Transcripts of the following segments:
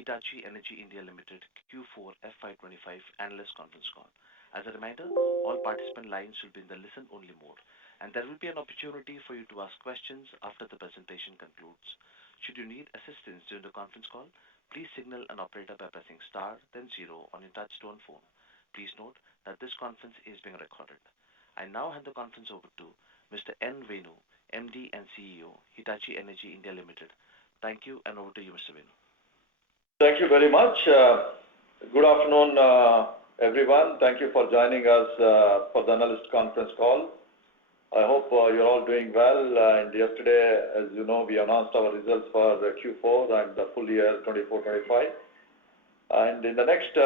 Hitachi Energy India Limited Q4 FY2025 Analyst Conference Call. As a reminder, all participant lines will be in the listen-only mode, and there will be an opportunity for you to ask questions after the presentation concludes. Should you need assistance during the conference call, please signal an operator by pressing star, then zero on your touch-tone phone. Please note that this conference is being recorded. I now hand the conference over to Mr. N. Venu, MD and CEO, Hitachi Energy India Limited. Thank you, and over to you, Mr. Venu. Thank you very much. Good afternoon, everyone. Thank you for joining us for the analyst conference call. I hope you're all doing well. And yesterday, as you know, we announced our results for the Q4 and the full year 24-25. And in the next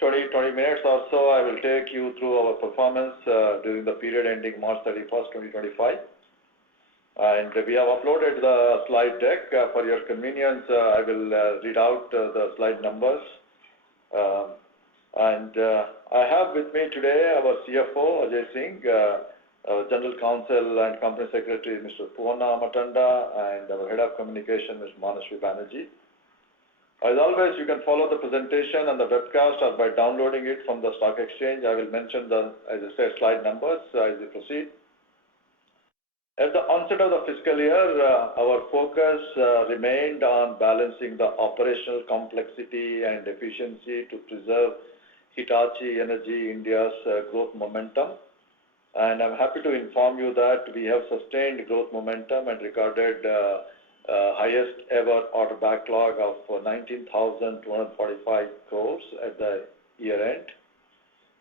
20 minutes or so, I will take you through our performance during the period ending March 31st, 2025. And we have uploaded the slide deck. For your convenience, I will read out the slide numbers. I have with me today our CFO, Ajay Singh, our General Counsel and Company Secretary, Mr. Poovanna Ammatanda, and our Head of Communication, Ms. Manashwi Banerjee. As always, you can follow the presentation and the webcast or by downloading it from the stock exchange. I will mention the, as I said, slide numbers as we proceed. At the onset of the fiscal year, our focus remained on balancing the operational complexity and efficiency to preserve Hitachi Energy India's growth momentum. And I'm happy to inform you that we have sustained growth momentum and recorded highest ever order backlog of 19,245 crores at the year end,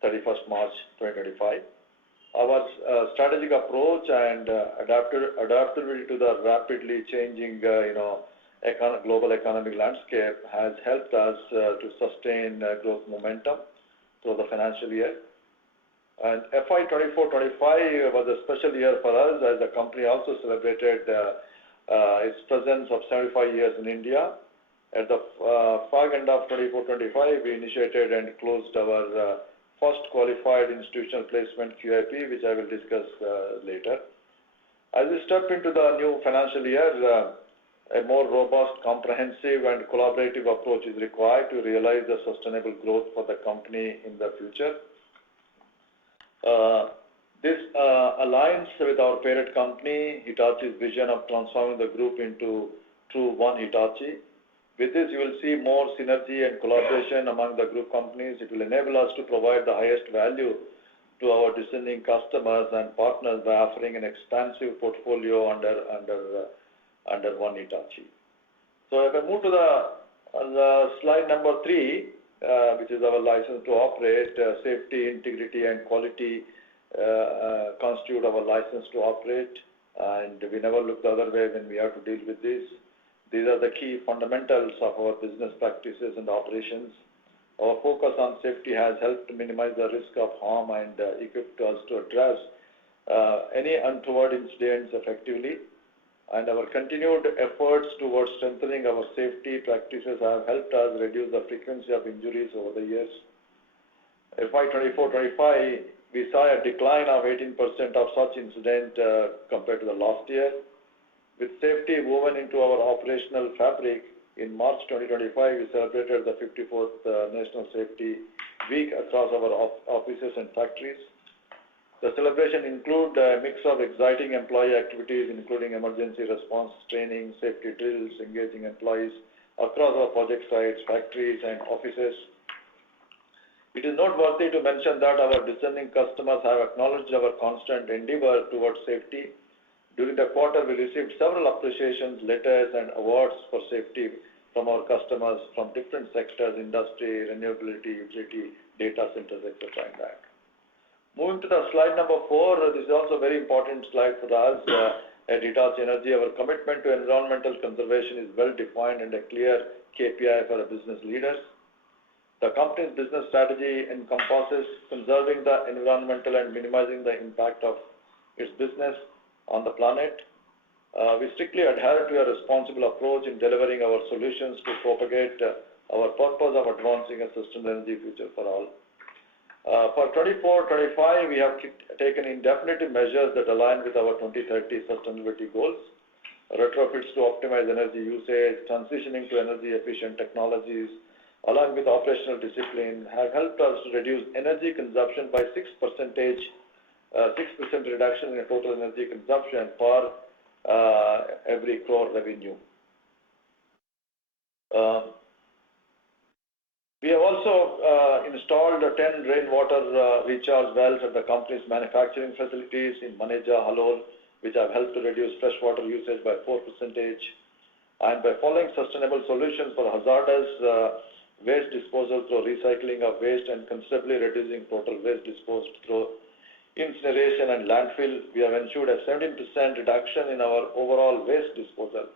31st March 2025. Our strategic approach and adaptability to the rapidly changing, global economic landscape has helped us to sustain growth momentum through the financial year. And FY2024-2025 was a special year for us as the company also celebrated its presence of 75 years in India. At the fag end of 24-25, we initiated and closed our first qualified institutional placement QIP, which I will discuss later. As we step into the new financial year, a more robust, comprehensive, and collaborative approach is required to realize the sustainable growth for the company in the future. This aligns with our parent company, Hitachi's vision of transforming the group into true one Hitachi. With this, you will see more synergy and collaboration among the group companies. It will enable us to provide the highest value to our discerning customers and partners by offering an expansive portfolio under one Hitachi. So if I move to the slide number 3, which is our license to operate, safety, integrity, and quality constitute our license to operate, and we never look the other way when we have to deal with this. These are the key fundamentals of our business practices and operations. Our focus on safety has helped to minimize the risk of harm and equipped us to address any untoward incidents effectively. And our continued efforts towards strengthening our safety practices have helped us reduce the frequency of injuries over the years. FY2024-25, we saw a decline of 18% of such incidents compared to the last year. With safety woven into our operational fabric, in March 2025, we celebrated the 54th National Safety Week across our offices and factories. The celebration included a mix of exciting employee activities, including emergency response training, safety drills, engaging employees across our project sites, factories, and offices. It is noteworthy to mention that our discerning customers have acknowledged our constant endeavor towards safety. During the quarter, we received several appreciations, letters, and awards for safety from our customers from different sectors: industry, renewability, utility, data centers, etc. Moving to the slide number 4, this is also a very important slide for us at Hitachi Energy. Our commitment to environmental conservation is well defined and a clear KPI for our business leaders. The company's business strategy encompasses conserving the environmental and minimizing the impact of its business on the planet. We strictly adhere to a responsible approach in delivering our solutions to propagate our purpose of advancing a sustainable energy future for all. For 24-25, we have taken indefinite measures that align with our 2030 sustainability goals. retrofits to optimize energy usage, transitioning to energy-efficient technologies, along with operational discipline, have helped us to reduce energy consumption by 6% reduction in total energy consumption per every crore revenue. We have also installed 10 rainwater recharge wells at the company's manufacturing facilities in Maneja, Halol, which have helped to reduce freshwater usage by 4%. And by following sustainable solutions for hazardous waste disposal through recycling of waste and considerably reducing total waste disposed through incineration and landfill, we have ensured a 17% reduction in our overall waste disposal.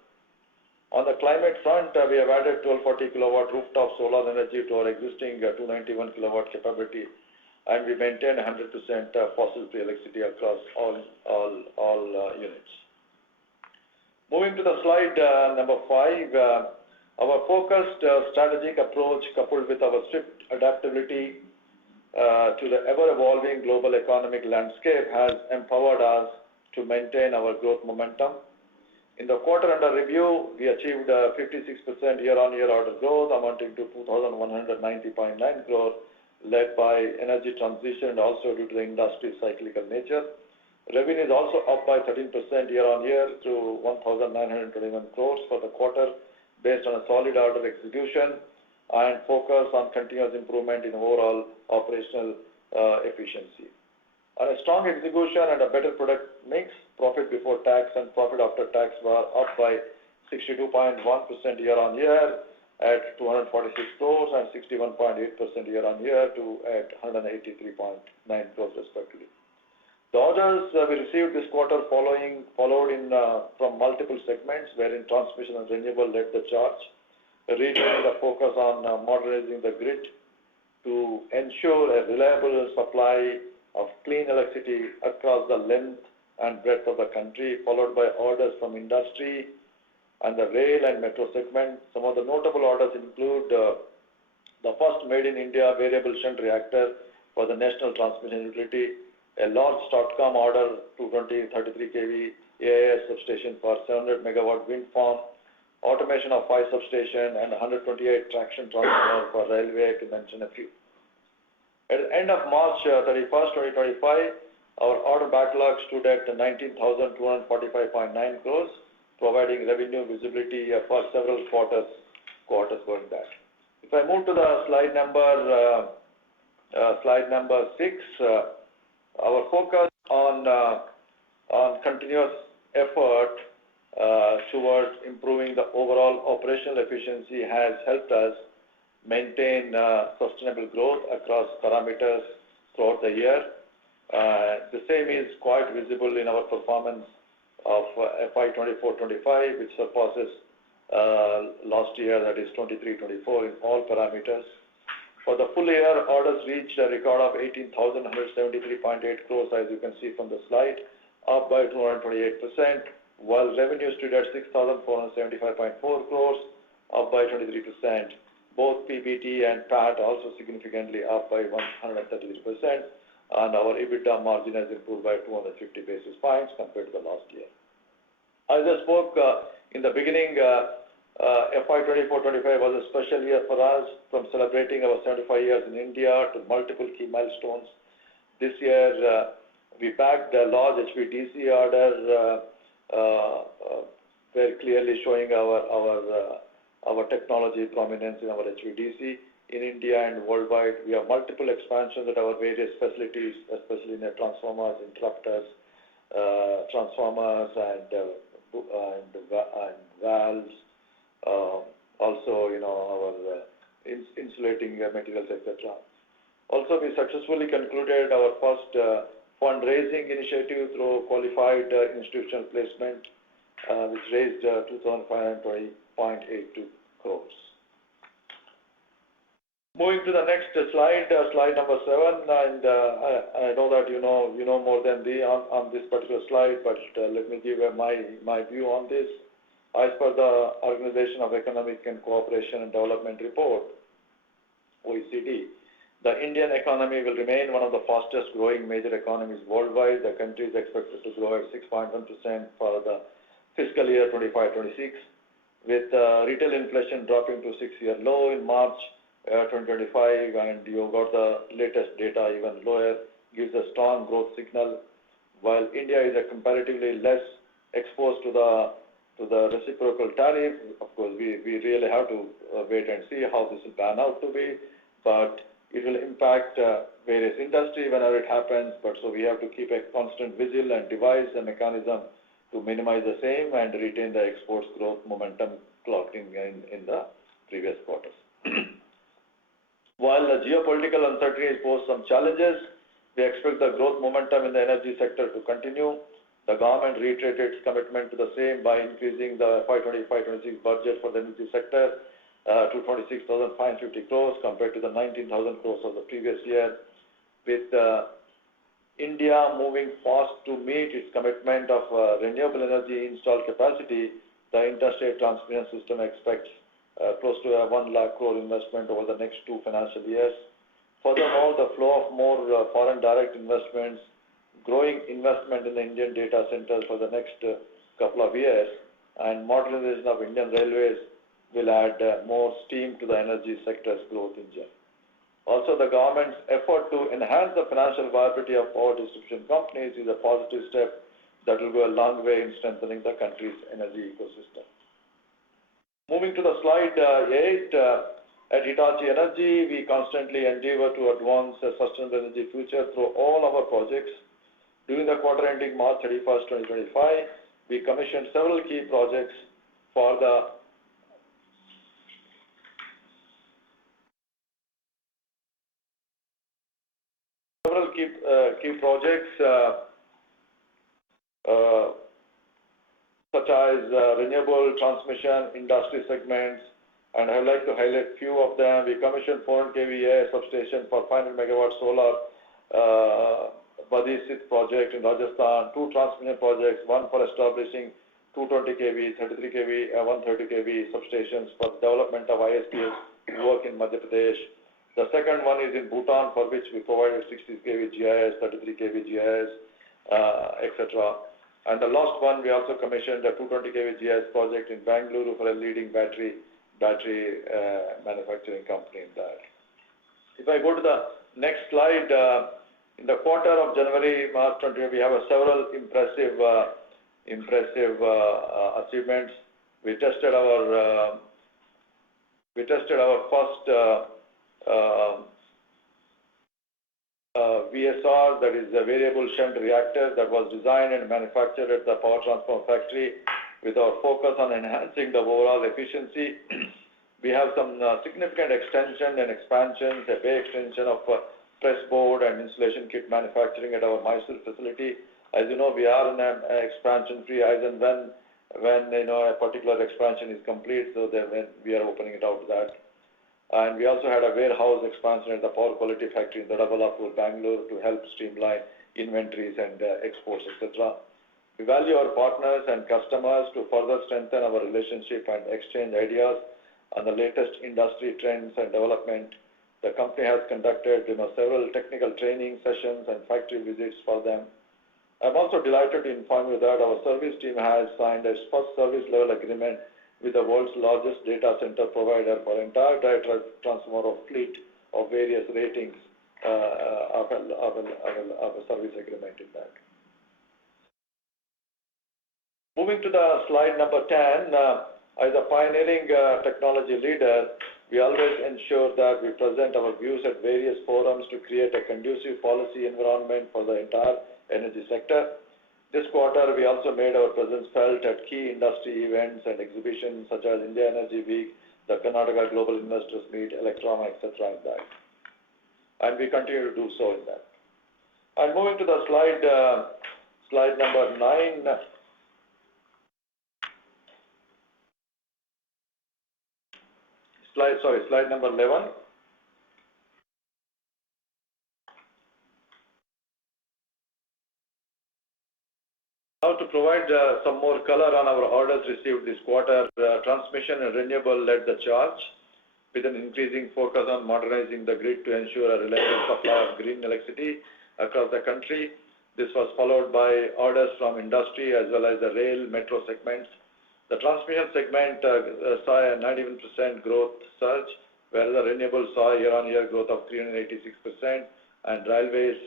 On the climate front, we have added 1240 kilowatt rooftop solar energy to our existing 291 kilowatt capability, and we maintain 100% fossil-free electricity across all units. Moving to the slide number 5, our focused strategic approach coupled with our strict adaptability to the ever-evolving global economic landscape has empowered us to maintain our growth momentum. In the quarter under review, we achieved 56% year-on-year order growth amounting to 2,190.9 crore, led by energy transition and also due to the industry cyclical nature. Revenue is also up by 13% year-on-year to 1,921 crores for the quarter, based on a solid order execution and focus on continuous improvement in overall operational efficiency. On a strong execution and a better product mix, profit before tax and profit after tax were up by 62.1% year-on-year at 246 crores and 61.8% year-on-year to at 183.9 crores respectively. The orders we received this quarter followed from multiple segments, wherein transmission and renewable led the charge, retaining the focus on modernizing the grid to ensure a reliable supply of clean electricity across the length and breadth of the country, followed by orders from industry and the rail and metro segment. Some of the notable orders include the first made in India variable shunt reactor for the national transmission utility, a large STATCOM order, 220-33 kV AIS substation for 700 megawatt wind farm, automation of 5 substation and 128 traction transformer for railway, to mention a few. At the end of March 31st, 2025, our order backlog stood at 19,245.9 crores, providing revenue visibility for several quarters going back. If I move to the slide number 6, our focus on continuous effort towards improving the overall operational efficiency has helped us maintain sustainable growth across parameters throughout the year. The same is quite visible in our performance of FY2024-2025, which surpasses last year, that is 23-24, in all parameters. For the full year, orders reached a record of 18,173.8 crores, as you can see from the slide, up by 228%, while revenue stood at 6,475.4 crores, up by 23%. Both PBT and PAT also significantly up by 133%, and our EBITDA margin has improved by 250 basis points compared to the last year. As I spoke in the beginning, FY2024-2025 was a special year for us, from celebrating our 75 years in India to multiple key milestones. This year, we bagged a large HVDC order, very clearly showing our technology prominence in our HVDC. In India and worldwide, we have multiple expansions at our various facilities, especially in the transformers, interrupters, transformers and valves. Also, our insulating materials, etc. Also, we successfully concluded our first fundraising initiative through qualified institutional placement, which raised 2,520.82 crores. Moving to the next slide, slide number 7, and I know that you know more than me on this particular slide, but let me give my view on this. As per the Organization of Economic and Cooperation and Development report, OECD, the Indian economy will remain one of the fastest growing major economies worldwide. The country is expected to grow at 6.1% for the fiscal year 25-26, with retail inflation dropping to 6-year low in March 2025, and you got the latest data even lower, gives a strong growth signal. While India is comparatively less exposed to the reciprocal tariff, of course, we really have to wait and see how this will pan out to be, but it will impact various industries whenever it happens, but so we have to keep a constant vigil and devise a mechanism to minimize the same and retain the exports growth momentum clocked in the previous quarters. While the geopolitical uncertainties pose some challenges, we expect the growth momentum in the energy sector to continue. The government reiterated its commitment to the same by increasing the FY2025-26 budget for the energy sector to 26,550 crores compared to the 19,000 crores of the previous year. With India moving fast to meet its commitment of renewable energy installed capacity, the interstate transmission system expects close to a 1 lakh crore investment over the next 2 financial years. Furthermore, the flow of more foreign direct investments, growing investment in the Indian data centers for the next couple of years, and modernization of Indian railways will add more steam to the energy sector's growth engine. Also, the government's effort to enhance the financial viability of power distribution companies is a positive step that will go a long way in strengthening the country's energy ecosystem. Moving to the slide 8, at Hitachi Energy, we constantly endeavor to advance a sustainable energy future through all our projects. During the quarter ending March 31st, 2025, we commissioned several key projects for the key projects such as renewable transmission industry segments, and I would like to highlight a few of them. We commissioned 400 kVA substation for 500 megawatt solar Badhi-Sith project in Rajasthan, 2 transmission projects, one for establishing 220 kV, 33 kV, 130 kV substations for development of ISPs work in Madhya Pradesh. The second one is in Bhutan, for which we provided 60 kV GIS, 33 kV GIS, etc. And the last one, we also commissioned a 220 kV GIS project in Bangalore for a leading battery manufacturing company in that. If I go to the next slide, in the quarter of January-March 2020, we have several impressive achievements. We tested our first VSR, that is a variable shunt reactor, that was designed and manufactured at the power transformer factory with our focus on enhancing the overall efficiency. We have some significant extension and expansions, a bay extension of press board and insulation kit manufacturing at our Mysore facility. As you know, we are in an expansion free as and when a particular expansion is complete, so then when we are opening it out to that. And we also had a warehouse expansion at the power quality factory in the Dabalapur, Bangalore, to help streamline inventories and exports, etc. We value our partners and customers to further strengthen our relationship and exchange ideas on the latest industry trends and development. The company has conducted several technical training sessions and factory visits for them. I'm also delighted to inform you that our service team has signed a first service level agreement with the world's largest data center provider for entire direct transformer of fleet of various ratings of a service agreement in that. Moving to the slide number 10, as a pioneering technology leader, we always ensure that we present our views at various forums to create a conducive policy environment for the entire energy sector. This quarter, we also made our presence felt at key industry events and exhibitions such as India Energy Week, the Karnataka Global Investors Meet, Electroma, etc. in that. And we continue to do so in that. And moving to the slide number 9. Slide number 11. Now to provide some more color on our orders received this quarter, transmission and renewable led the charge with an increasing focus on modernizing the grid to ensure a reliable supply of green electricity across the country. This was followed by orders from industry as well as the rail metro segments. The transmission segment saw a 91% growth surge, whereas the renewables saw a year-on-year growth of 386%, and railways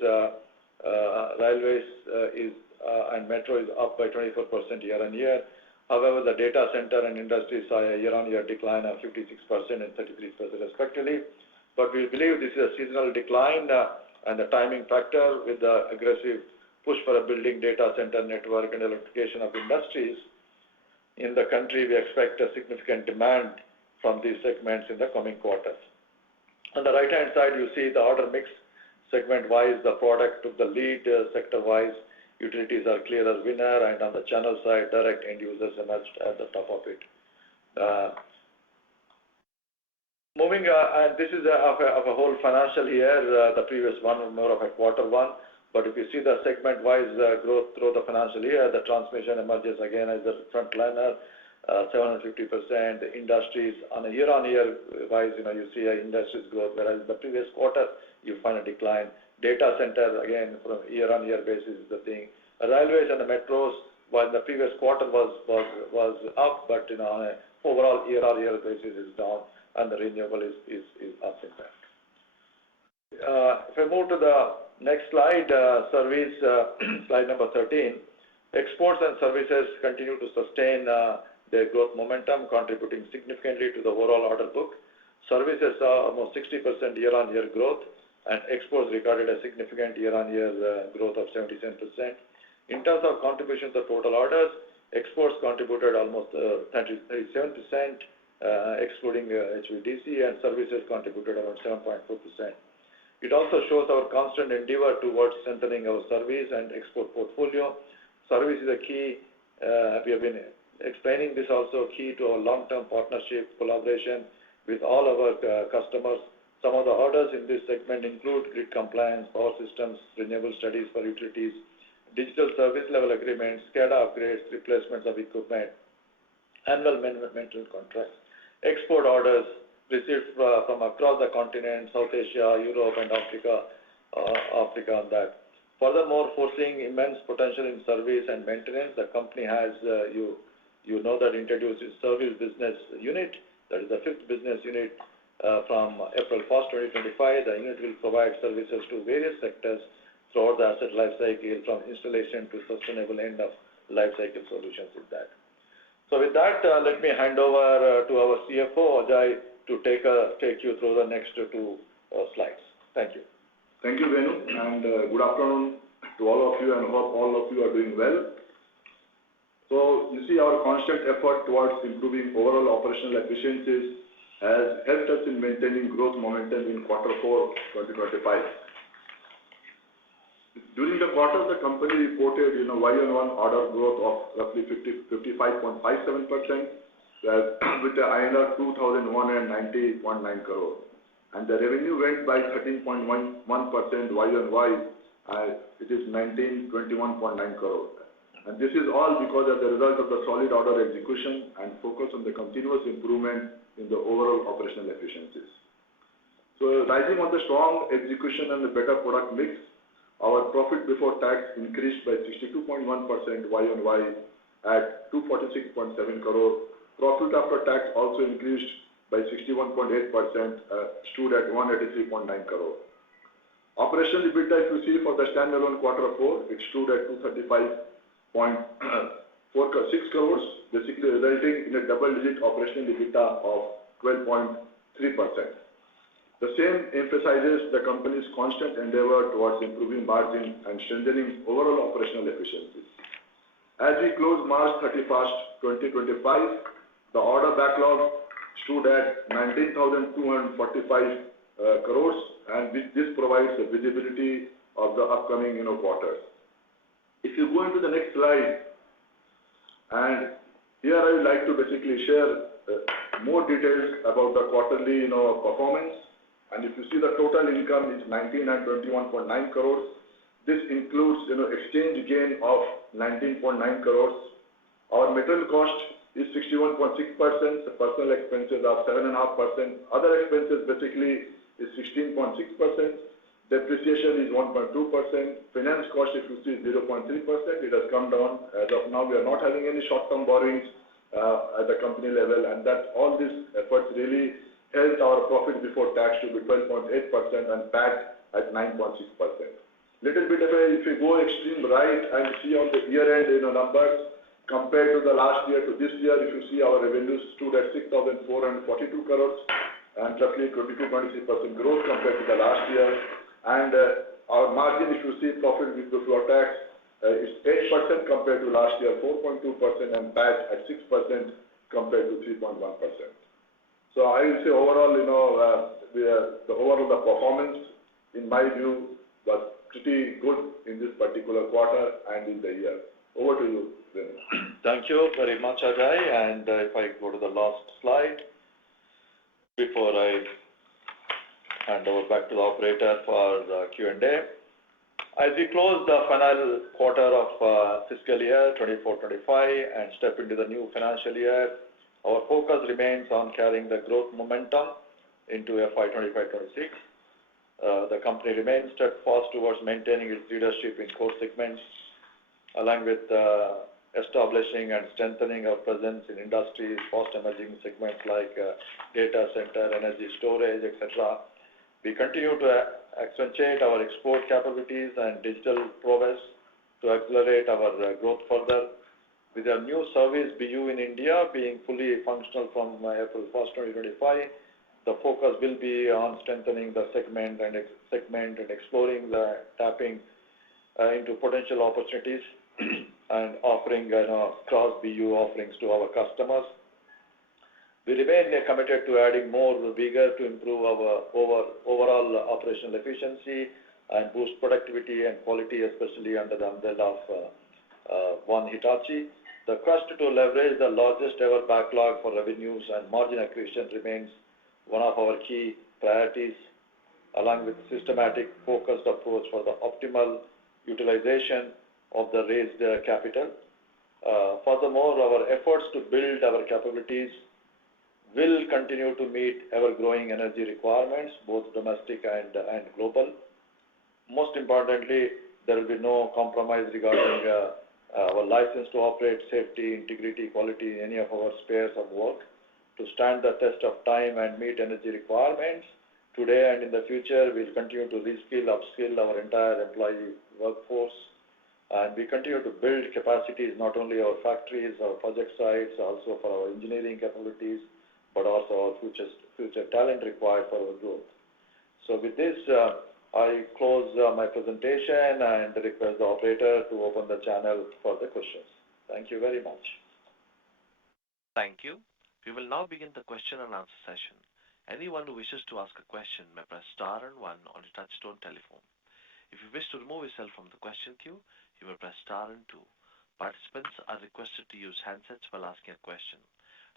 and metro is up by 24% year-on-year. However, the data center and industry saw a year-on-year decline of 56% and 33% respectively. But we believe this is a seasonal decline and the timing factor with the aggressive push for a building data center network and electrification of industries in the country. We expect a significant demand from these segments in the coming quarters. On the right-hand side, you see the order mix segment-wise. The product took the lead sector-wise. Utilities are clear as winner, and on the channel side, direct end users emerged at the top of it. Moving, and this is of a whole financial year. The previous one was more of a quarter one. But if you see the segment-wise growth through the financial year, the transmission emerges again as the frontliner, 750%. The industries on a year-on-year wise, you see a industries growth, whereas the previous quarter you find a decline. Data center again from year-on-year basis is the thing. Railways and the metros, while the previous quarter was up, but on a overall year-on-year basis is down, and the renewable is up in fact. If I move to the next slide, service, slide number 13. Exports and services continue to sustain their growth momentum, contributing significantly to the overall order book. Services saw almost 60% year-on-year growth, and exports recorded a significant year-on-year growth of 77%. In terms of contribution to total orders, exports contributed almost 37%, excluding HVDC, and services contributed around 7.4%. It also shows our constant endeavor towards strengthening our service and export portfolio. Service is a key. We have been explaining this also key to our long-term partnership collaboration with all our customers. Some of the orders in this segment include grid compliance, power systems, renewable studies for utilities, digital service level agreements, SCADA upgrades, replacements of equipment, annual maintenance contracts, export orders received from across the continent, South Asia, Europe, and Africa on that. Furthermore, foreseeing immense potential in service and maintenance, the company has, introduced its service business unit. That is the 5th business unit from April 1st, 2025. The unit will provide services to various sectors throughout the asset life cycle, from installation to sustainable end of life cycle solutions with that. So with that, let me hand over to our CFO, Ajay, to take you through the next two slides. Thank you. Thank you, Venu, and good afternoon to all of you, and hope all of you are doing well. So you see our constant effort towards improving overall operational efficiencies has helped us in maintaining growth momentum in Q4 2025. During the quarter, the company reported Y-on-Y order growth of roughly 55.57%, with the INR 2,190.9 crore. And the revenue went by 13.11% Y-on-Y, it is 1921.9 crore. And this is all because of the result of the solid order execution and focus on the continuous improvement in the overall operational efficiencies. So rising on the strong execution and the better product mix, our profit before tax increased by 62.1% Y-on-Y at 246.7 crore. Profit after tax also increased by 61.8%, stood at 183.9 crore. Operational EBITDA, if you see for the standalone Q4, it stood at 235.46 crores, basically resulting in a double-digit operational EBITDA of 12.3%. The same emphasizes the company's constant endeavor towards improving margin and strengthening overall operational efficiencies. As we close March 31st, 2025, the order backlog stood at 19,245 crores, and this provides the visibility of the upcoming quarters. If you go into the next slide, and here I would like to basically share more details about the quarterly performance. And if you see, the total income is 19,921.9 crores. This includes exchange gain of 19.9 crores. Our material cost is 61.6%. The personal expenses are 7.5%. Other expenses basically is 16.6%. Depreciation is 1.2%. Finance cost, if you see, 0.3%. It has come down. As of now, we are not having any short-term borrowings at the company level, and that all these efforts really helped our profit before tax to be 12.8% and PAT at 9.6%. Little bit of a, if you go extreme right and see on the year-end numbers, compared to the last year to this year, if you see our revenues stood at 6,442 crores and roughly 22-23% growth compared to the last year. And our margin, if you see profit before tax, is 8% compared to last year, 4.2%, and PAT at 6% compared to 3.1%. So I will say overall, the overall performance, in my view, was pretty good in this particular quarter and in the year. Over to you, Venu. Thank you very much, Ajay. And if I go to the last slide, before I hand over back to the operator for the Q&A. As we close the final quarter of fiscal year 24-25 and step into the new financial year, our focus remains on carrying the growth momentum into FY2025-26. The company remains steadfast towards maintaining its leadership in core segments, along with establishing and strengthening our presence in industries, fast emerging segments like data center, energy storage, etc. We continue to accentuate our export capabilities and digital prowess to accelerate our growth further. With our new service BU in India being fully functional from April 1st, 2025, the focus will be on strengthening the segment and exploring the tapping into potential opportunities and offering cross BU offerings to our customers. We remain committed to adding more vigor to improve our overall operational efficiency and boost productivity and quality, especially under the umbrella of One Hitachi. The quest to leverage the largest ever backlog for revenues and margin accretion remains one of our key priorities, along with systematic, focused approach for the optimal utilization of the raised capital. Furthermore, our efforts to build our capabilities will continue to meet ever-growing energy requirements, both domestic and global. Most importantly, there will be no compromise regarding our license to operate, safety, integrity, quality in any of our spheres of work to stand the test of time and meet energy requirements. Today and in the future, we'll continue to reskill, upskill our entire employee workforce, and we continue to build capacities, not only our factories, our project sites, also for our engineering capabilities, but also our future talent required for our growth. So with this, I close my presentation and request the operator to open the channel for the questions. Thank you very much. Thank you. We will now begin the question and answer session. Anyone who wishes to ask a question may press star and 1 on a touch-tone telephone. If you wish to remove yourself from the question queue, you may press star and 2. Participants are requested to use handsets while asking a question.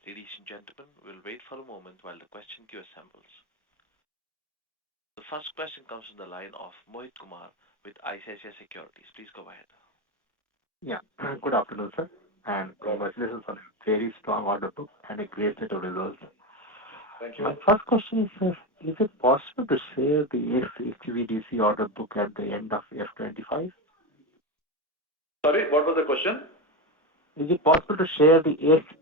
Ladies and gentlemen, we'll wait for a moment while the question queue assembles. The first question comes from the line of Mohit Kumar with ICICI Securities. Please go ahead. Yeah, good afternoon, sir. And congratulations on a very strong order book and a great set of results. Thank you. My first question is it possible to share the HVDC order book at the end of F25? Sorry, what was the question? Is it possible to share the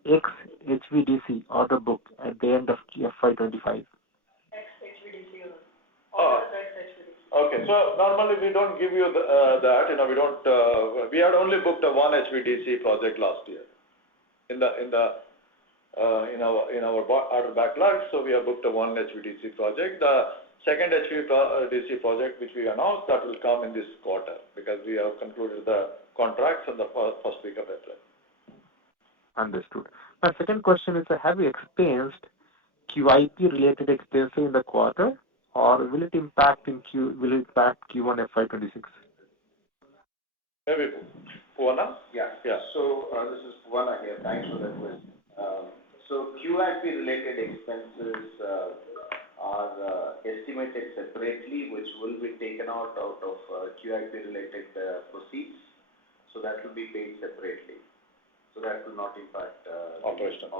HVDC order book at the end of FY25? Oh, okay. So normally we don't give you that. We don't. We had only booked one HVDC project last year in our order backlog. So we have booked one HVDC project. The second HVDC project which we announced, that will come in this quarter because we have concluded the contracts in the first week of April. Understood. My second question is, have you experienced QIP-related expenses in the quarter, or will it impact Q1 FY26? Maybe Puvana? Yeah. So this is Puvana here. Thanks for that question. So QIP-related expenses are estimated separately, which will be taken out of QIP-related proceeds. So that will be paid separately. So that will not impact operational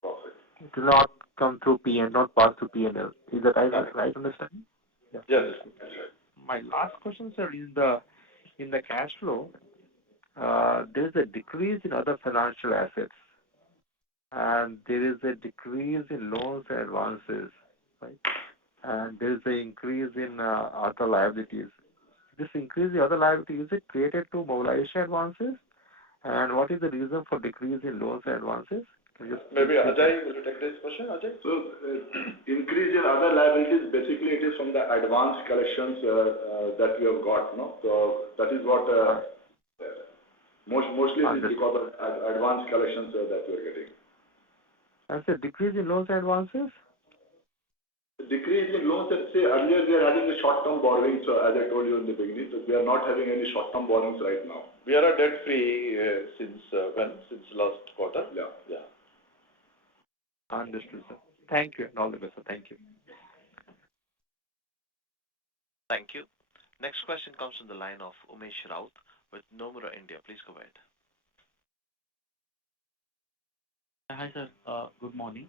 profit. It will not come through P&L, not pass through P&L. Is that right understanding? Yeah. Yes. My last question, sir, is in the cash flow, there is a decrease in other financial assets, and there is a decrease in loans and advances, right? And there is an increase in other liabilities. This increase in other liabilities, is it created to mobilization advances? And what is the reason for decrease in loans and advances? Maybe Ajay, will you take this question, Ajay? So, increase in other liabilities, basically it is from the advance collections that we have got, no? So, that is what mostly it is because of advance collections that we are getting. And so decrease in loans and advances? Decrease in loans, let's say earlier we are having a short-term borrowing, so as I told you in the beginning, so we are not having any short-term borrowings right now. We are a debt-free since when? Since last quarter? Yeah. Understood, sir. Thank you, and all the best, sir. Thank you. Thank you. Next question comes from the line of Umesh Raut with Nomura India. Please go ahead. Hi, sir. Good morning.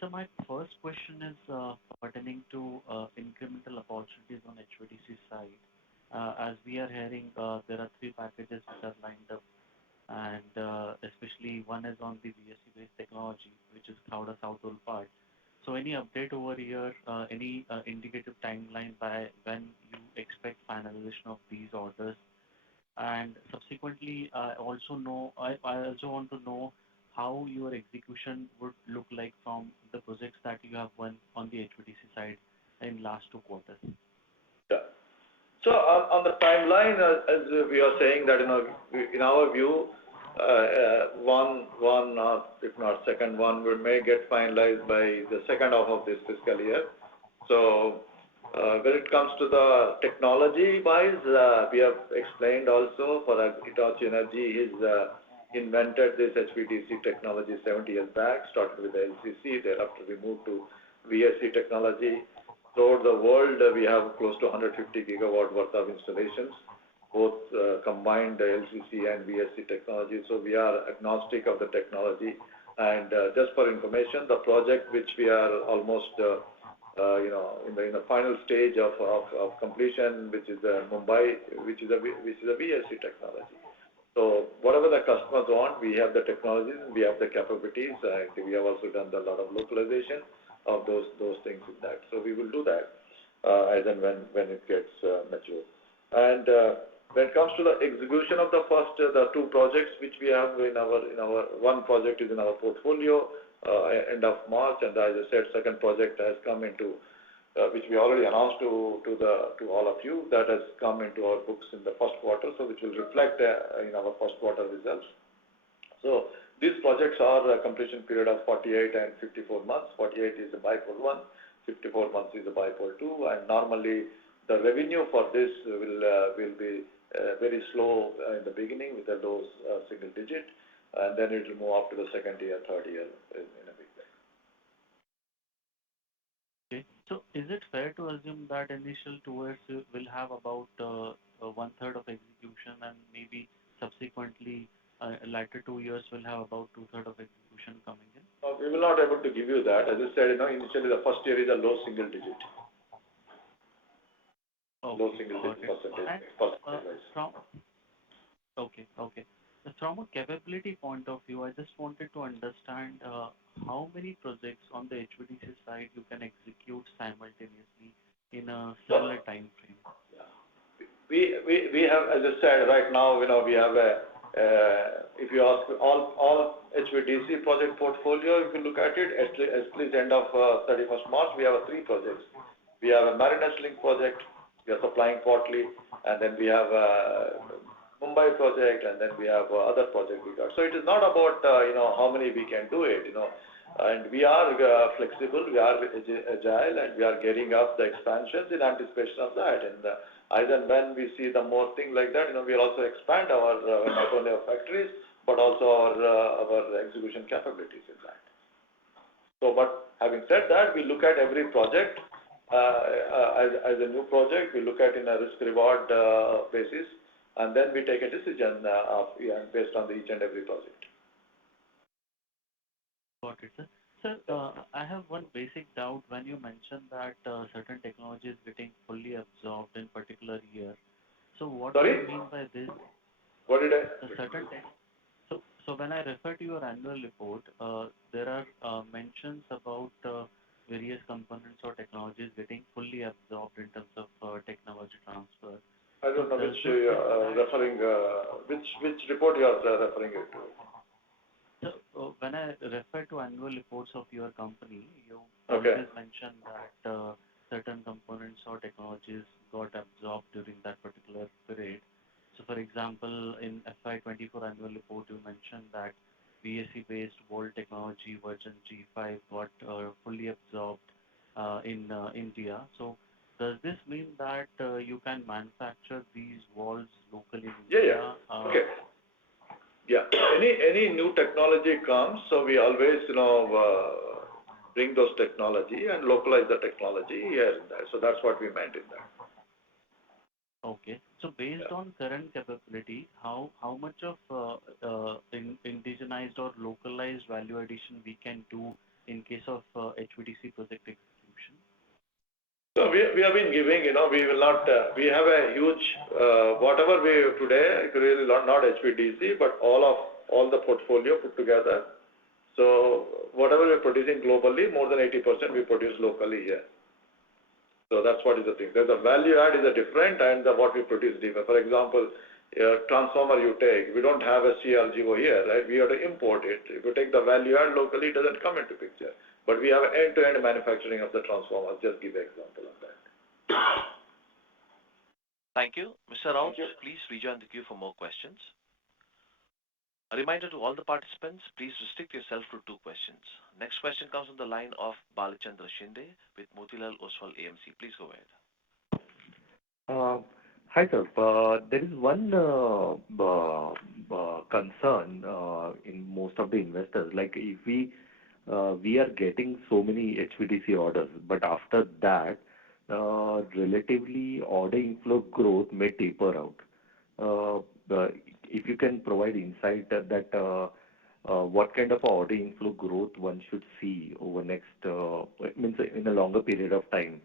So my first question is pertaining to incremental opportunities on HVDC side. As we are hearing, there are 3 packages which are lined up, and especially one is on the VSC-based technology, which is Khavda South part. So any update over here, any indicative timeline by when you expect finalization of these orders? And subsequently, I also want to know how your execution would look like from the projects that you have won on the HVDC side in last 2 quarters. Yeah. So on the timeline, as we are saying that in our view, one if not second one, we may get finalized by the second half of this fiscal year. So when it comes to the technology-wise, we have explained also for Hitachi Energy is invented this HVDC technology 70 years back, started with the LCC, thereafter we moved to VSC technology. Throughout the world, we have close to 150 gigawatt worth of installations, both combined LCC and VSC technology. So we are agnostic of the technology. And just for information, the project which we are almost in the final stage of completion, which is Mumbai, which is a VSC technology. So whatever the customers want, we have the technologies, we have the capabilities, and we have also done a lot of localization of those things in that. So we will do that as and when it gets mature. And when it comes to the execution of the 2 projects which we have in our one project is in our portfolio end of March, and as I said, second project has come into which we already announced to all of you, that has come into our books in the first quarter, so which will reflect in our first quarter results. So these projects are a completion period of 48 and 54 months. 48 is the bipole 1, 54 months is the bipole 2, and normally the revenue for this will be very slow in the beginning with a low single digit, and then it will move up to the second year, third year in a big way. Okay. So is it fair to assume that initial 2 years will have about 1/3 of execution, and maybe subsequently later 2 years will have about 2/3 of execution coming in? We will not able to give you that. As I said, initially the first year is a low single digit. Okay. Low single digit percentage. Okay. From a capability point of view, I just wanted to understand how many projects on the HVDC side you can execute simultaneously in a similar time frame. We have, as I said, right now, we have if you ask all HVDC project portfolio, if you look at it, at least end of 31st March, we have 3 projects. We have a Mariners Link project, we are supplying partly, and then we have Mumbai project, and then we have other projects we got. So it is not about how many we can do it, and we are flexible, we are agile, and we are gearing up the expansions in anticipation of that. And as and when we see the more things like that, we'll also expand our not only our factories but also our execution capabilities in that. So, but having said that, we look at every project as a new project. We look at in a risk-reward basis, and then we take a decision based on each and every project. Got it, sir. Sir, I have one basic doubt when you mentioned that certain technology is getting fully absorbed in particular year. So what do Sorry? you mean by this? What did I? A certain tech. So when I refer to your annual report, there are mentions about various components or technologies getting fully absorbed in terms of technology transfer. I don't know Does which this mean that referring, which report you are referring it to. so, when I refer to annual reports of your company, you Okay. always mention that certain components or technologies got absorbed during that particular period. So, for example, in FY24 annual report, you mentioned that VSC-based Volt technology version G5 got fully absorbed in India. So, does this mean that you can manufacture these walls locally in Yeah, India? yeah. Okay. Yeah. Any new technology comes, so we always, bring those technology and localize the technology here and there. So that's what we meant in that. Okay. So based on current capability, how much of indigenized or localized value addition we can do in case of HVDC project execution? So we have been giving, we will not, we have a huge, whatever we have today, really not HVDC, but all the portfolio put together. So whatever we're producing globally, more than 80% we produce locally here. So that's what is the thing. There's a value add is a different and what we produce different. For example, transformer you take, we don't have a CRGO here, right? We have to import it. If you take the value add locally, it doesn't come into picture. But we have end-to-end manufacturing of the transformers. Just give an example of that. Thank you. Mr. Raut, please rejoin the queue for more questions. A reminder to all the participants, please restrict yourself to 2 questions. Next question comes on the line of Balachandra Shinde with Motilal Oswal AMC. Please go ahead. Hi, sir. There is one concern in most of the investors. Like if we are getting so many HVDC orders, but after that, relatively order inflow growth may taper out. If you can provide insight that what kind of order inflow growth one should see over next, means in a longer period of time,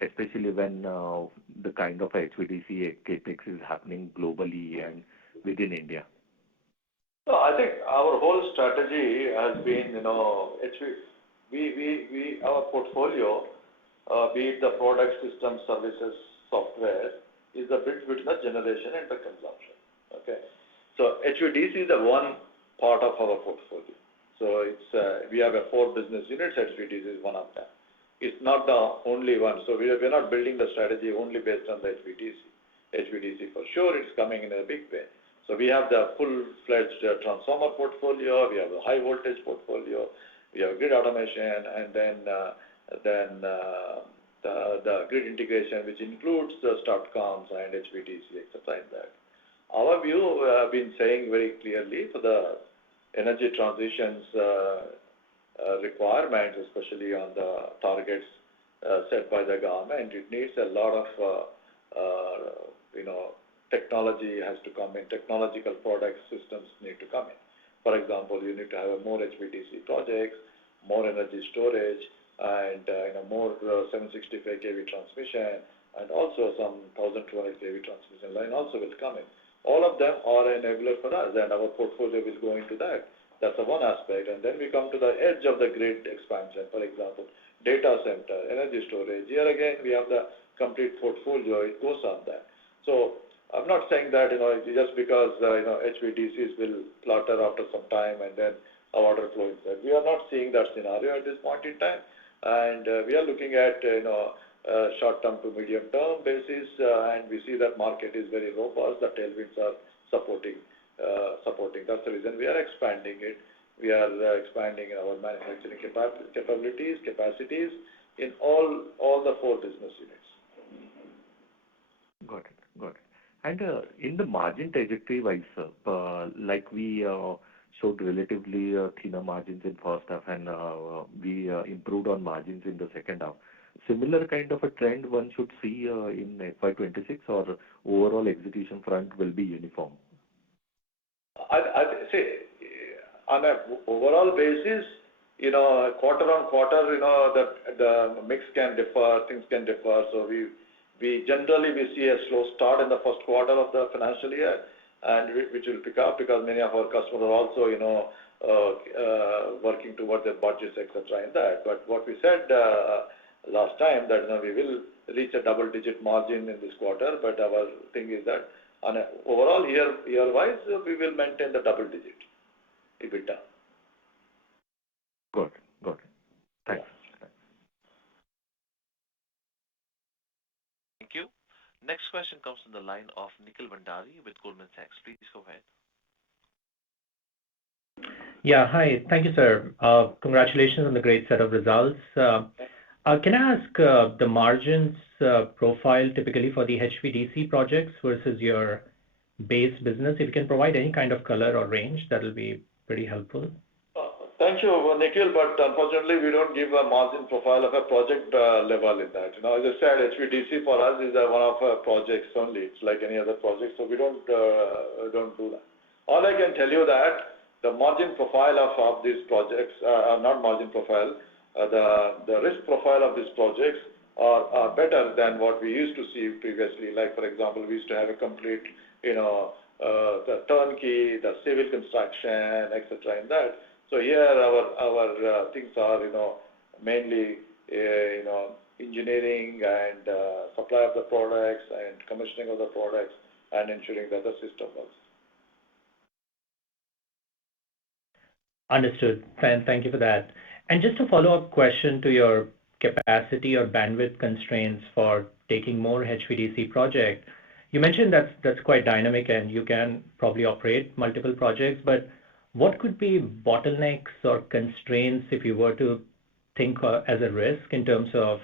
especially when the kind of HVDC capex is happening globally and within India. So I think our whole strategy has been, our portfolio, be it the product, system, services, software, is the bridge between the generation and the consumption. Okay. So HVDC is the one part of our portfolio. So it's we have 4 business units. HVDC is one of them. It's not the only one. So we're not building the strategy only based on the HVDC. HVDC for sure, it's coming in a big way. So we have the full-fledged transformer portfolio, we have the high voltage portfolio, we have grid automation, and then the grid integration, which includes the STATCOMs and HVDC, etc. in that. Our view, have been saying very clearly for the energy transitions requirements, especially on the targets set by the government, it needs a lot of, technology has to come in, technological product systems need to come in. For example, you need to have more HVDC projects, more energy storage, and more 765 kV transmission, and also some 1200 kV transmission line also will come in. All of them are enabler for us, and our portfolio will go into that. That's the one aspect. And then we come to the edge of the grid expansion, for example, data center, energy storage. Here again, we have the complete portfolio. It goes on that. So I'm not saying that, just because, HVDCs will plateau after some time and then our order flow is there. We are not seeing that scenario at this point in time. And we are looking at, short-term to medium-term basis, and we see that market is very robust. The tailwinds are supporting. That's the reason we are expanding it. We are expanding our manufacturing capabilities, capacities in all the 4 business units. Got it. And in the margin trajectory wise, like we showed relatively thinner margins in first half, and we improved on margins in the second half. Similar kind of a trend one should see in FY26, or overall execution front will be uniform? I say on an overall basis, quarter on quarter, the mix can differ, things can differ. So we generally see a slow start in the first quarter of the financial year, and which will pick up because many of our customers are also, working towards their budgets, etc. in that. But what we said last time that we will reach a double-digit margin in this quarter, but our thing is that on a overall year-wise, we will maintain the double-digit EBITDA. Good. Thanks. Thank you. Next question comes from the line of Nikhil Bhandari with Goldman Sachs. Please go ahead. Yeah, hi. Thank you, sir. Congratulations on the great set of results. Can I ask the margins profile typically for the HVDC projects versus your base business? If you can provide any kind of color or range, that will be pretty helpful. Thank you, Nikhil, but unfortunately, we don't give a margin profile of a project level in that. As I said, HVDC for us is one of our projects only. It's like any other project, so we don't do that. All I can tell you that the margin profile of these projects, not margin profile, the risk profile of these projects are better than what we used to see previously. Like, for example, we used to have a complete, the turnkey, the civil construction, etc. in that. So here our things are, mainly, engineering and supply of the products and commissioning of the products and ensuring that the system works. Understood. Thank you for that. And just a follow-up question to your capacity or bandwidth constraints for taking more HVDC projects. You mentioned that's quite dynamic and you can probably operate multiple projects, but what could be bottlenecks or constraints if you were to think as a risk in terms of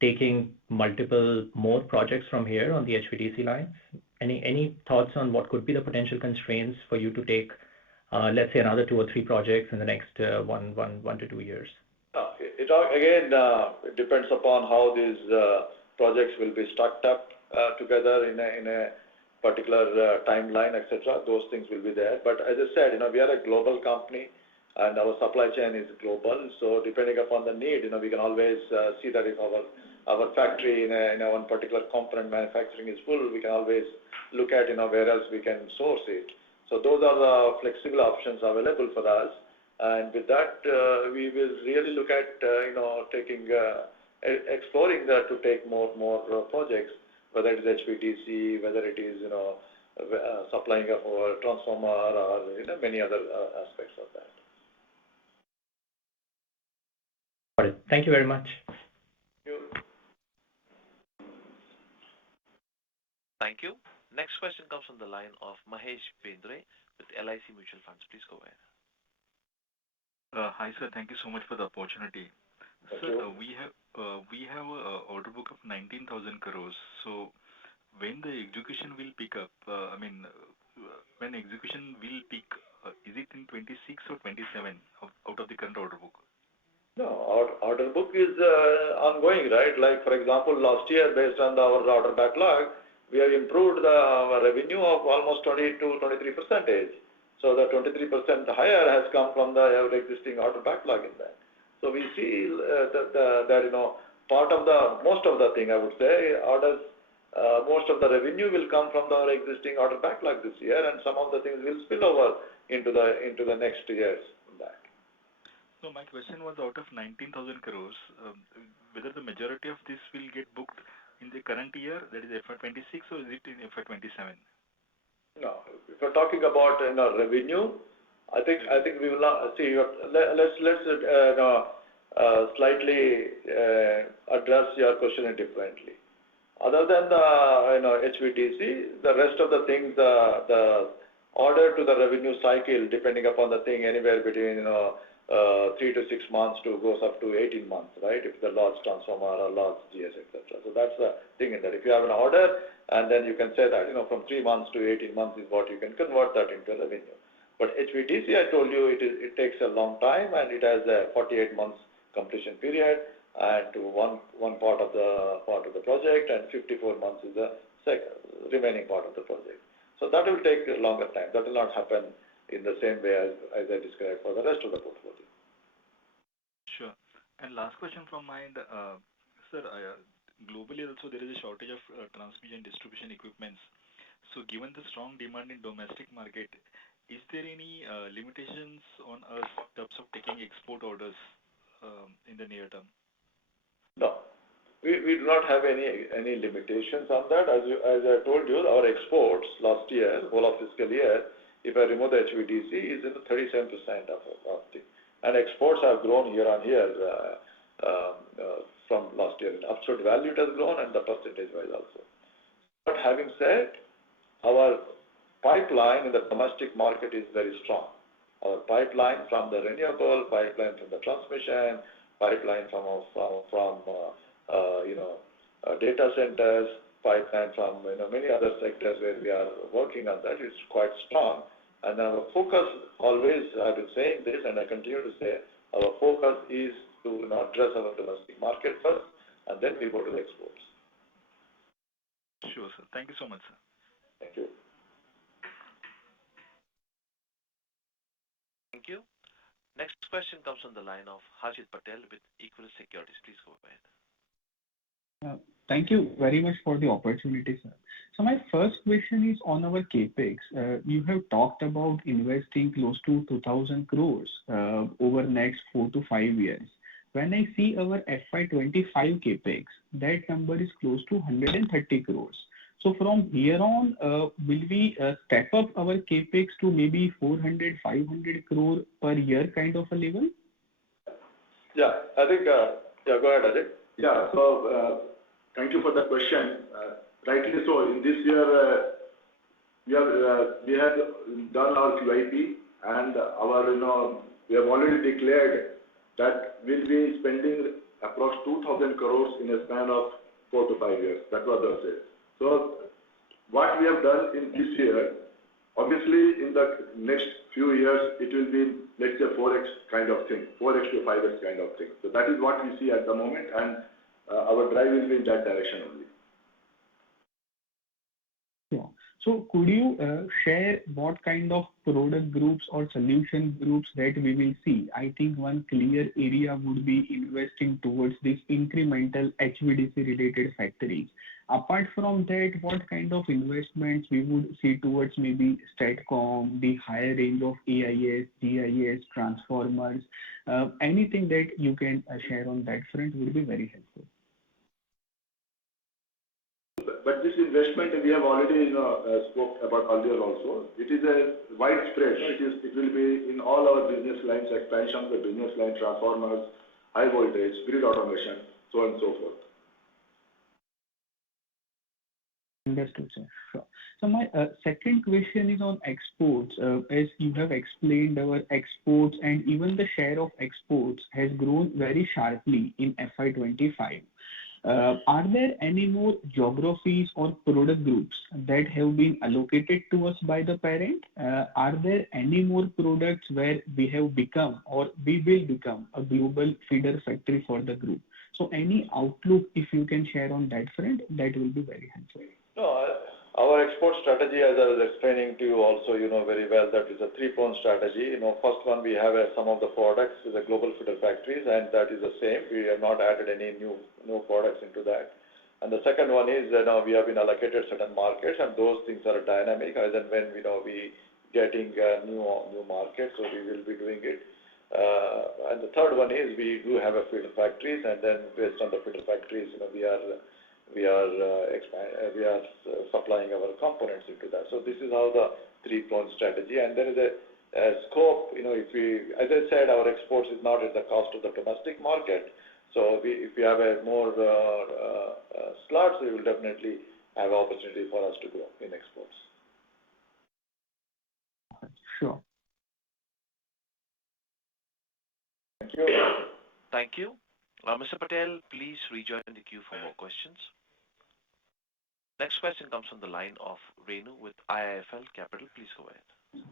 taking multiple more projects from here on the HVDC lines? Any thoughts on what could be the potential constraints for you to take, let's say, another 2 or 3 projects in the next 1 to 2 years? It depends upon how these projects will be stacked up together in a particular timeline, etc. Those things will be there. But as I said, we are a global company and our supply chain is global. So depending upon the need, we can always see that if our factory in one particular component manufacturing is full, we can always look at where else we can source it. So those are the flexible options available for us. And with that, we will really look at exploring that to take more projects, whether it is HVDC, whether it is supplying of our transformer or many other aspects of that. Got it. Thank you very much. Thank you. Thank you. Next question comes from the line of Mahesh Bendre with LIC Mutual Funds. Please go ahead. Hi, sir. Thank you so much for the opportunity. Sir, we have an order book of 19,000 crores. So when the execution will pick up, when execution will peak, is it in 26 or 27 out of the current order book? No, our order book is ongoing, right? Like, for example, last year, based on our order backlog, we have improved our revenue of almost 20 to 23%. So the 23% higher has come from our existing order backlog in that. So we see that most of the thing, I would say, orders, most of the revenue will come from our existing order backlog this year, and some of the things will spill over into the next years in that. So my question was, out of 19,000 crores, whether the majority of this will get booked in the current year, that is FY26, or is it in FY27? No, if we're talking about revenue, I think we will not see. Let's slightly address your question differently. Other than the HVDC, the rest of the things, the order to the revenue cycle, depending upon the thing, anywhere between 3 to 6 months to goes up to 18 months, right? If the large transformer or large GS, etc. So that's the thing in that. If you have an order, and then you can say that from 3 months to 18 months is what you can convert that into revenue. But HVDC, I told you, it takes a long time and it has a 48 months completion period, and to one part of the project, and 54 months is the remaining part of the project. So that will take a longer time. That will not happen in the same way as I described for the rest of the portfolio. And last question from my end, sir, globally also there is a shortage of transmission distribution equipments. So given the strong demand in domestic market, is there any limitations on us in terms of taking export orders in the near term? No, we do not have any limitations on that. As I told you, our exports last year, whole of fiscal year, if I remove the HVDC, is in the 37% of the, and exports have grown year on year from last year. In absolute value, it has grown, and the percentage wise also. But having said, our pipeline in the domestic market is very strong. Our pipeline from the renewable, pipeline from the transmission, pipeline from data centers, pipeline from many other sectors where we are working on that is quite strong. And our focus always, I've been saying this, and I continue to say, our focus is to address our domestic market first, and then we go to the exports. Sure, sir. Thank you so much, sir. Thank you. Thank you. Next question comes from the line of Harshit Patel with Equirus Securities. Please go ahead. Thank you very much for the opportunity, sir. So my first question is on our capex. You have talked about investing close to 2,000 crores over next 4 to 5 years. When I see our FY25 capex, that number is close to 130 crores. So from here on, will we step up our capex to maybe 400, 500 crore per year kind of a level? Yeah, I think, go ahead, Ajay. Yeah, so thank you for the question. Rightly so, in this year, we have done our QIP, and we have already declared that we'll be spending approx 2,000 crores in a span of 4 to 5 years. That was the say. So what we have done in this year, obviously in the next few years, it will be, let's say, 4x kind of thing, 4x to 5x kind of thing. So that is what we see at the moment, and our drive will be in that direction only. Yeah. So could you share what kind of product groups or solution groups that we will see? I think one clear area would be investing towards these incremental HVDC related factories. Apart from that, what kind of investments we would see towards maybe STATCOM, the higher range of AIS, GIS, transformers, anything that you can share on that front would be very helpful. But this investment we have already spoke about earlier also. It is a widespread. It will be in all our business lines, expansion of the business line, transformers, high voltage, grid automation, so on and so forth. Understood, sir. Sure. So my second question is on exports. As you have explained, our exports and even the share of exports has grown very sharply in FY25. Are there any more geographies or product groups that have been allocated to us by the parent? Are there any more products where we have become or we will become a global feeder factory for the group? So any outlook, if you can share on that front, that will be very helpful. No, our export strategy, as I was explaining to you also, very well, that is a three-pronged strategy. First one, we have some of the products with the global feeder factories, and that is the same. We have not added any new products into that. And the second one is, we have been allocated certain markets, and those things are dynamic. As and when we getting new markets, so we will be doing it. And the third one is we do have a feeder factories, and then based on the feeder factories, we are supplying our components into that. So this is how the three-pronged strategy. And there is a scope. If we, as I said, our exports is not at the cost of the domestic market. So if we have a more slots, we will definitely have opportunity for us to grow in exports. Sure. Thank you. Thank you. Mr. Patel, please rejoin the queue for more questions. Next question comes from the line of Renu with IIFL Capital. Please go ahead.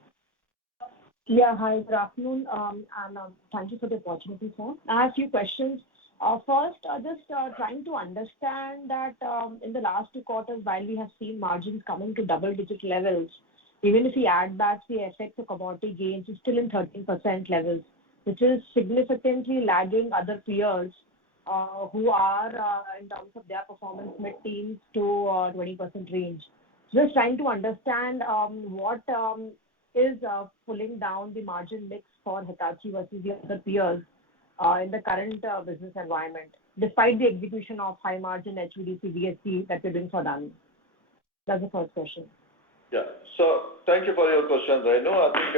Yeah, hi, good afternoon, and thank you for the opportunity, sir. I have a few questions. First, just trying to understand that in the last 2 quarters, while we have seen margins coming to double-digit levels, even if we add back the effects of commodity gains, it's still in 13% levels. which is significantly lagging other peers who are, in terms of their performance, mid-teens to 20% range. Just trying to understand what is pulling down the margin mix for Hitachi versus the other peers in the current business environment, despite the execution of high margin HVDC VSC that we're doing for them. That's the first question. Yeah. So thank you for your question, Renu. I think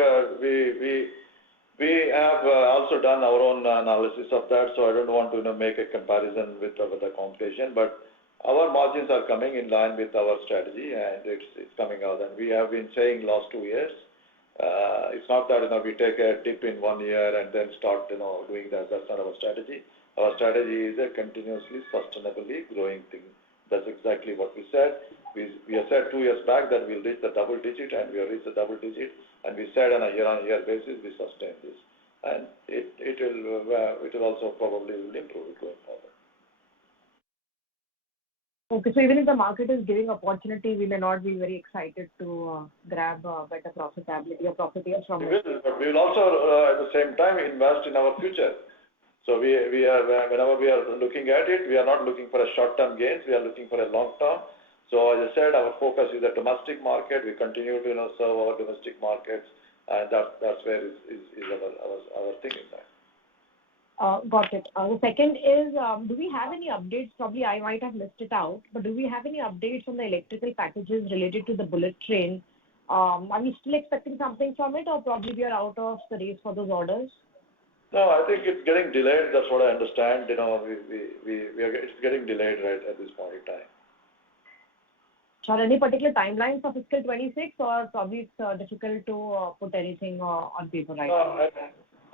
we have also done our own analysis of that, so I don't want to make a comparison with the competition, but our margins are coming in line with our strategy, and it's coming out. And we have been saying last 2 years, it's not that we take a dip in 1 year and then start doing that. That's not our strategy. Our strategy is a continuously, sustainably growing thing. That's exactly what we said. We have said 2 years back that we'll reach the double digit, and we have reached the double digit, and we said on a year-on-year basis we sustain this, and it will also probably will improve it going forward. Okay, so even if the market is giving opportunity, we may not be very excited to grab better profitability or profit from it. But we will also at the same time invest in our future. So we are whenever we are looking at it, we are not looking for a short-term gains. We are looking for a long-term. So as I said, our focus is the domestic market. We continue to serve our domestic markets, and that's where is our thing is that. Got it. The second is, do we have any updates? Probably I might have missed it out, but do we have any updates on the electrical packages related to the bullet train? Are we still expecting something from it, or probably we are out of the race for those orders? No, I think it's getting delayed. That's what I understand. It's getting delayed right at this point in time. Sure. Any particular timelines for fiscal 26, or probably it's difficult to put anything on paper right now?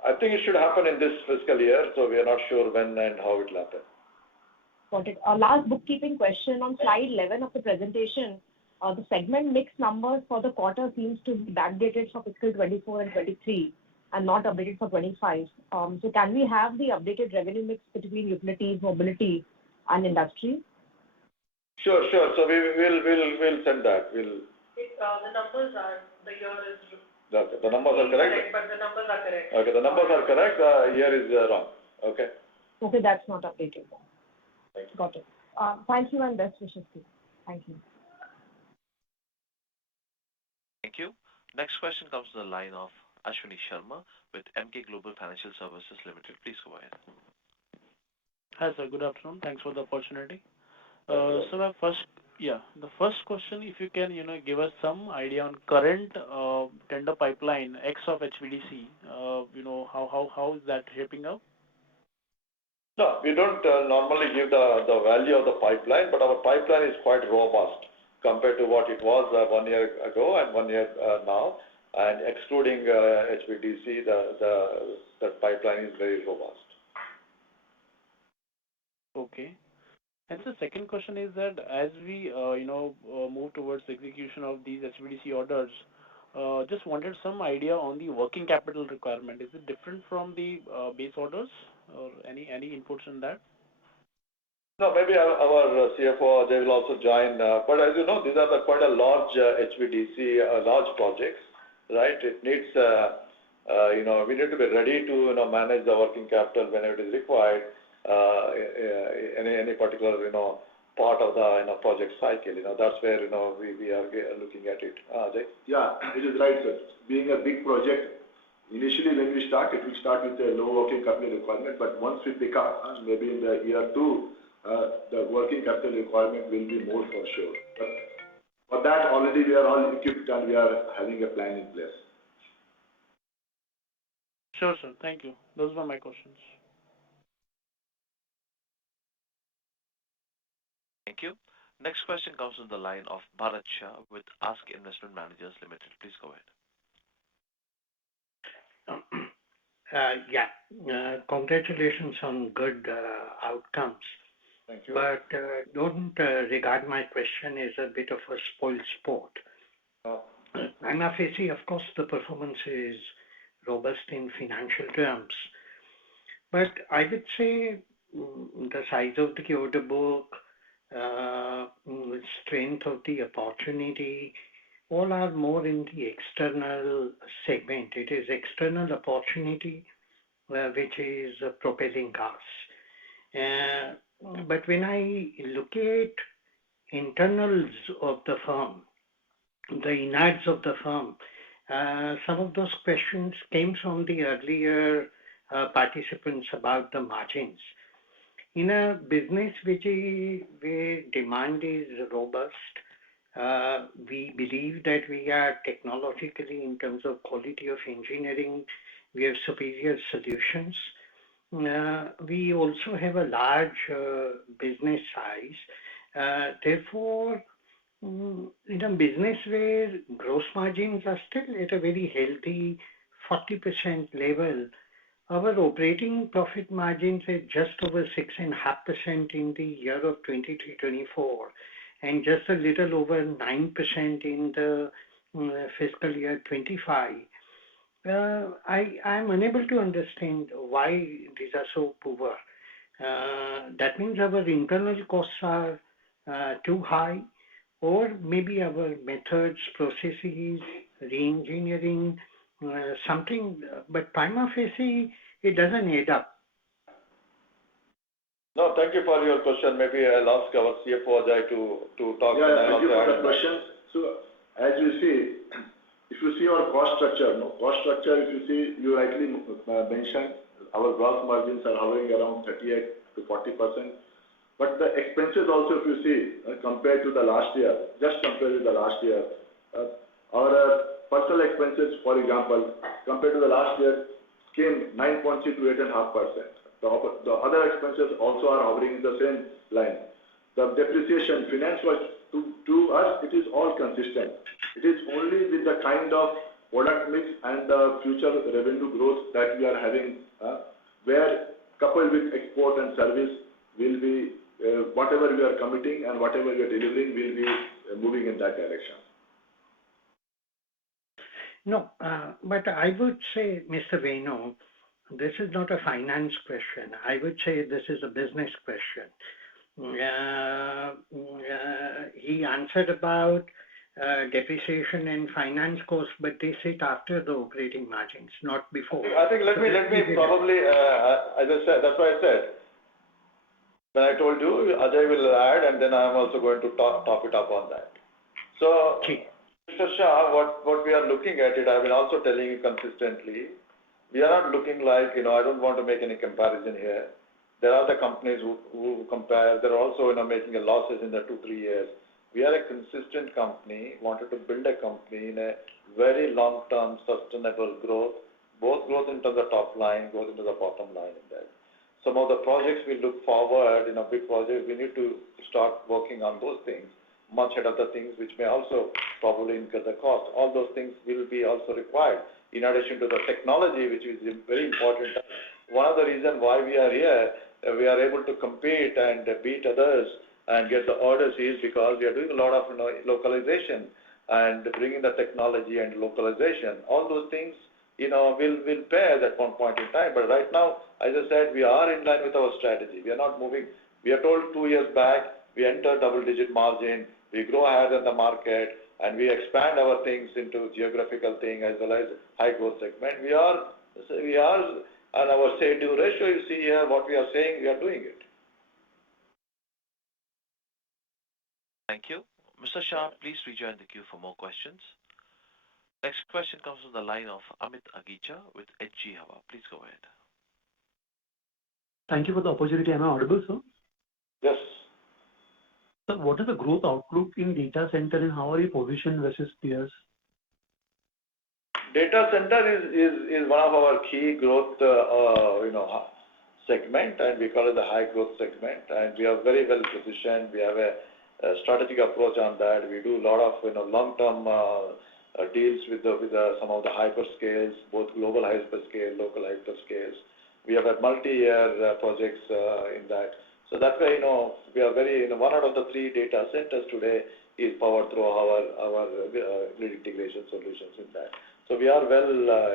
I think it should happen in this fiscal year, so we are not sure when and how it will happen. Got it. Last bookkeeping question on slide 11 of the presentation. The segment mix numbers for the quarter seems to be backdated for fiscal 24 and 23 and not updated for 25. So can we have the updated revenue mix between utilities, mobility, and industry? Sure. So we'll send that. The numbers are, the year is... Okay, the numbers are correct? But the numbers are correct. Okay, the numbers are correct. Year is wrong. Okay. Okay, that's not updated. Thank you. Got it. Thank you and best wishes to you. Thank you. Thank you. Next question comes to the line of Ashwini Sharma with Emkay Global Financial Services Limited. Please go ahead. Hi, sir. Good afternoon. Thanks for the opportunity. So the first question, if you can, give us some idea on current tender pipeline X of HVDC. How is that shaping up? No, we don't normally give the value of the pipeline, but our pipeline is quite robust compared to what it was 1 year ago and 1 year now. And excluding HVDC, the pipeline is very robust. Okay. And the second question is that as we move towards execution of these HVDC orders, just wanted some idea on the working capital requirement. Is it different from the base orders, or any inputs on that? No, maybe our CFO they will also join. But as you know, these are quite a large HVDC, large projects, right? It needs we need to be ready to manage the working capital whenever it is required. Any particular part of the project cycle, that's where we are looking at it. Jay? Yeah, it is right, sir. Being a big project, initially when we start, it will start with a low working capital requirement, but once we pick up, maybe in the year 2, the working capital requirement will be more for sure. But for that, already we are all equipped and we are having a plan in place. Sure, sir. Thank you. Those were my questions. Thank you. Next question comes from the line of Bharat Shah with Ask Investment Managers Limited. Please go ahead. Congratulations on good outcomes. Thank you. But don't regard my question as a bit of a spoiled sport. I'm facie, of course, the performance is robust in financial terms. But I would say the size of the order book, strength of the opportunity, all are more in the external segment. It is external opportunity which is propelling us. But when I look at internals of the firm, the innards of the firm, some of those questions came from the earlier participants about the margins. In a business where demand is robust, we believe that we are technologically, in terms of quality of engineering, we have superior solutions. We also have a large business size. Therefore, in a business where gross margins are still at a very healthy 40% level, our operating profit margins are just over 6.5% in the year of 23-24, and just a little over 9% in the fiscal year 25. I am unable to understand why these are so poor. That means our internal costs are too high, or maybe our methods, processes, re-engineering, something, but prima facie, it doesn't add up. No, thank you for your question. Maybe I'll ask our CFO Ajay to talk. Yeah, thank you for the question. So, as you see, if you see our cost structure, if you see, you rightly mentioned, our gross margins are hovering around 38 to 40%. But the expenses also, if you see, compared to the last year, just compared to the last year, our personal expenses, for example, compared to the last year, came 9.6 to 8.5%. The other expenses also are hovering in the same line. The depreciation, finance was to us, it is all consistent. It is only with the kind of product mix and the future revenue growth that we are having, where coupled with export and service will be whatever we are committing and whatever we are delivering will be moving in that direction. No, but I would say, Mr. Venu, this is not a finance question. I would say this is a business question. He answered about depreciation and finance costs, but they sit after the operating margins, not before. I think let me probably, as I said, that's why I said, when I told you, Ajay will add, and then I am also going to top it up on that. So, Mr. Shah, what we are looking at it, I've been also telling you consistently, we are not looking like, I don't want to make any comparison here. There are the companies who compare, they're also making losses in the 2-3 years. We are a consistent company, wanted to build a company in a very long-term sustainable growth, both growth into the top line, growth into the bottom line in that. Some of the projects we look forward, big projects, we need to start working on those things, much ahead of the things which may also probably incur the cost. All those things will be also required, in addition to the technology, which is very important. One of the reasons why we are here, we are able to compete and beat others and get the orders is because we are doing a lot of localization and bringing the technology and localization. All those things will pay at one point in time. But right now, as I said, we are in line with our strategy. We are not moving. We are told 2 years back, we enter double-digit margin, we grow higher than the market, and we expand our things into geographical thing as well as high growth segment. We are on our say-do ratio. You see here what we are saying, we are doing it. Thank you. Mr. Shah, please rejoin the queue for more questions. Next question comes from the line of Amit Agicha with HG Hawa. Please go ahead. Thank you for the opportunity. Am I audible, sir? Yes. Sir, what is the growth outlook in data center and how are you positioned versus peers? Data center is one of our key growth segment, and we call it the high growth segment, and we are very well positioned. We have a strategic approach on that. We do a lot of long-term deals with some of the hyperscales, both global hyperscale, local hyperscales. We have a multi-year projects in that. So that's why we are very one out of the 3 data centers today is powered through our grid integration solutions in that. So we are well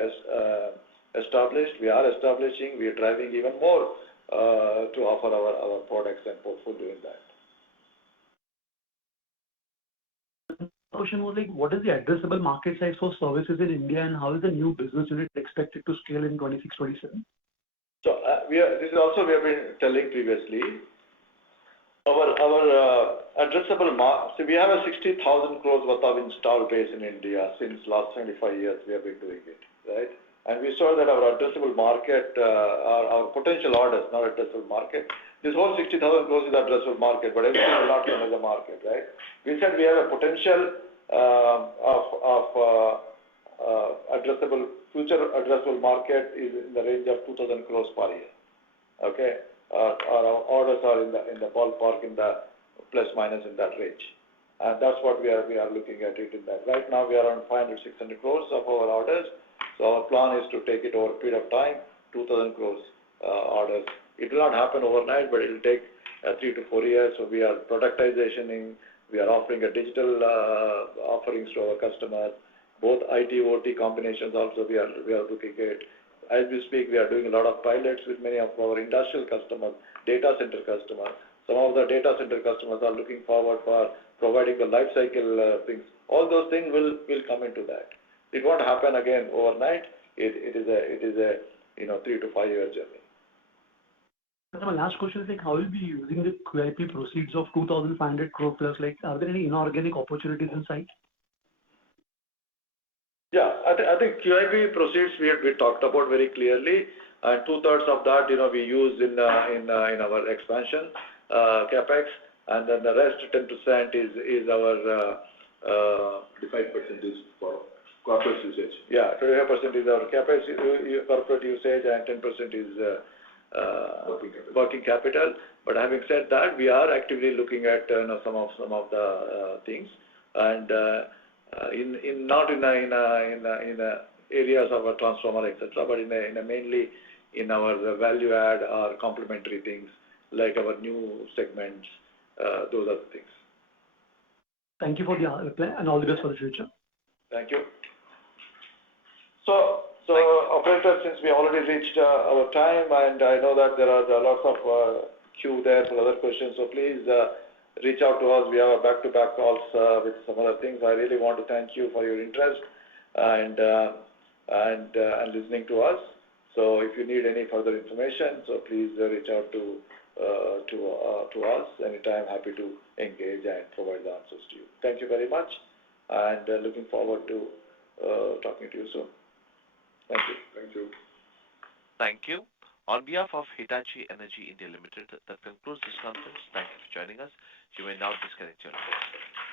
established. We are establishing. We are driving even more to offer our products and portfolio in that. Question was what is the addressable market size for services in India and how is the new business unit expected to scale in 26-27? So this is also we have been telling previously. Our addressable market. So we have a 60,000 crores worth of install base in India since last 25 years. We have been doing it, right? And we saw that our addressable market, our potential orders, not addressable market. This whole 60,000 crores is addressable market, but everything will not come as a market, right? We said we have a potential future addressable market is in the range of 2,000 crores per year. Okay, our orders are in the ballpark, in the plus minus in that range, and that's what we are looking at it in that. Right now we are on 500-600 crores of our orders. So our plan is to take it over a period of time, 2,000 crores orders. It will not happen overnight, but it will take 3 to 4 years. So we are productizationing. We are offering a digital offerings to our customers. Both IT, OT combinations also we are looking at. As we speak, we are doing a lot of pilots with many of our industrial customers, data center customers. Some of the data center customers are looking forward for providing the life cycle things. All those things will come into that. It won't happen again overnight. It is a 3 to 5 year journey. So my last question is how will you be using the QIP proceeds of 2,500 crore plus? Are there any inorganic opportunities in sight? Yeah, I think QIP proceeds we talked about very clearly, and 2/3 of that we use in our expansion capex, and then the rest 10% is our 5% is for corporate usage. Yeah, 25% is our capex corporate usage, and 10% is working capital. But having said that, we are actively looking at some of the things, and not in areas of a transformer, etc., but mainly in our value add or complementary things like our new segments. Those are the things. Thank you for the reply, and all the best for the future. Thank you. So operator, since we already reached our time, and I know that there are lots of queue there for other questions, so please reach out to us. We have back-to-back calls with some other things. I really want to thank you for your interest and listening to us. So if you need any further information, so please reach out to us anytime. Happy to engage and provide the answers to you. Thank you very much, and looking forward to talking to you soon. Thank you. Thank you. Thank you. On behalf of Hitachi Energy India Limited, that concludes this conference. Thank you for joining us. You may now disconnect your line.